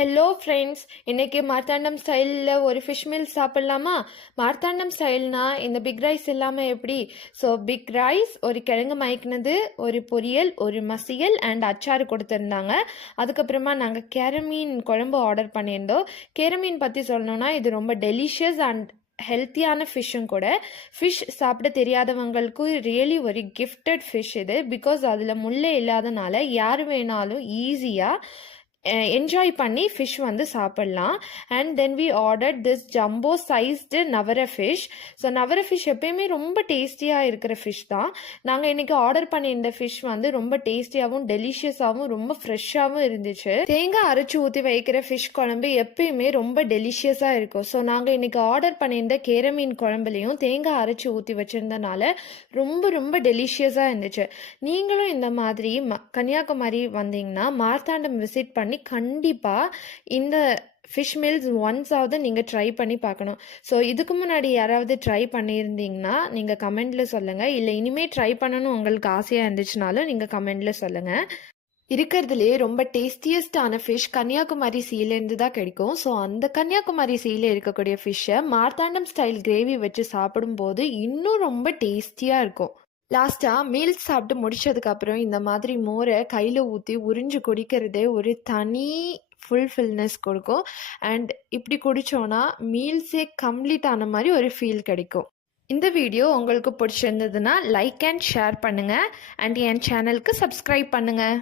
Hello friends, இன்றைக்கி மார்த்தாண்டம் ஸ்டைலில் ஒரு ஃபிஷ் மீல் சாப்பிட்லாமா? மார்த்தாண்டம் ஸ்டைல்னா இந்த பிக் ரைஸ் இல்லாமல் எப்படி? ஸோ பிக் ரைஸ், ஒரு கிழங்கு மயக்கினது, ஒரு பொரியல், ஒரு மசியல் அண்ட் அச்சாறு கொடுத்துருந்தாங்க. அதுக்கப்புறமா நாங்கள் கேரமீன் குழம்பு ஆர்டர் பண்ணியிருந்தோம். கேரமீன் பற்றி சொல்லணுன்னா இது ரொம்ப டெலிஷியஸ் அண்ட் ஹெல்த்தியான ஃபிஷ்ஷும் கூட. ஃபிஷ் சாப்பிட தெரியாதவங்களுக்கும் ரியலி ஒரு கிஃப்டட் ஃபிஷ் இது. பிகாஸ் அதில் முள்ளே இல்லாதனால யார் வேணாலும் ஈஸியாக என்ஜாய் பண்ணி ஃபிஷ் வந்து சாப்பிட்லாம். And then we order this jumbo sized navara fish. So navara fish எப்பயுமே ரொம்ப டேஸ்டியாக இருக்கிற ஃபிஷ் தான். நாங்கள் இன்றைக்கி ஆர்டர் பண்ணியிருந்த ஃபிஷ் வந்து ரொம்ப டேஸ்டியாகவும் டெலிஷியஸாகவும் ரொம்ப ஃப்ரெஷ்ஷாகவும் இருந்துச்சு. தேங்காய் அரைச்சி ஊற்றி வைக்கிற ஃபிஷ் குழம்பு எப்பயுமே ரொம்ப டெலிஷியஸாக இருக்கும். ஸோ நாங்கள் இன்றைக்கி ஆர்டர் பண்ணியிருந்த கேரமீன் குழம்புலையும் தேங்காய் அரைச்சி ஊற்றி வச்சுருந்தனால ரொம்ப ரொம்ப டெலிஷியஸாக இருந்துச்சு. நீங்களும் இந்த மாதிரி கன்னியாகுமரி வந்தீங்கன்னா மார்த்தாண்டம் விசிட் பண்ணி கண்டிப்பாக இந்த ஃபிஷ் மீல்ஸ் ஒன்ஸாவது நீங்கள் ட்ரை பண்ணி பார்க்கணும். ஸோ இதுக்கு முன்னாடி யாராவது ட்ரை பண்ணியிருந்தீங்கன்னா நீங்கள் கமெண்டில் சொல்லுங்கள். இல்லை இனிமேல் ட்ரை பண்ணணும் உங்களுக்கு ஆசையாக இருந்துச்சுனாலும் நீங்கள் கமெண்டில் சொல்லுங்கள். இருக்கிறதுலே ரொம்ப டேஸ்டியஸ்டான ஃபிஷ் கன்னியாகுமரி சீலேருந்து தான் கிடைக்கும். ஸோ அந்த கன்னியாகுமரி சீல இருக்கக்கூடிய ஃபிஷ்ஷை மார்த்தாண்டம் ஸ்டைல் கிரேவி வச்சு சாப்பிடும்போது இன்னும் ரொம்ப டேஸ்டியாக இருக்கும். லாஸ்ட்டாக மீல்ஸ் சாப்பிட்டு முடிச்சதுக்கப்புறம் இந்த மாதிரி மோரை கையில் ஊற்றி உறிஞ்சு குடிக்கிறதே ஒரு தனி ஃபுல்ஃபில்னஸ் கொடுக்கும். அண்ட் இப்படி குடித்தோன்னா மீல்ஸே கம்ப்ளீட் ஆன மாதிரி ஒரு ஃபீல் கிடைக்கும். இந்த வீடியோ உங்களுக்கு பிடிச்சிருந்ததுன்னா லைக் அண்ட் ஷேர் பண்ணுங்கள். அண்ட் என் சேனலுக்கு சப்ஸ்கிரைப் பண்ணுங்கள்.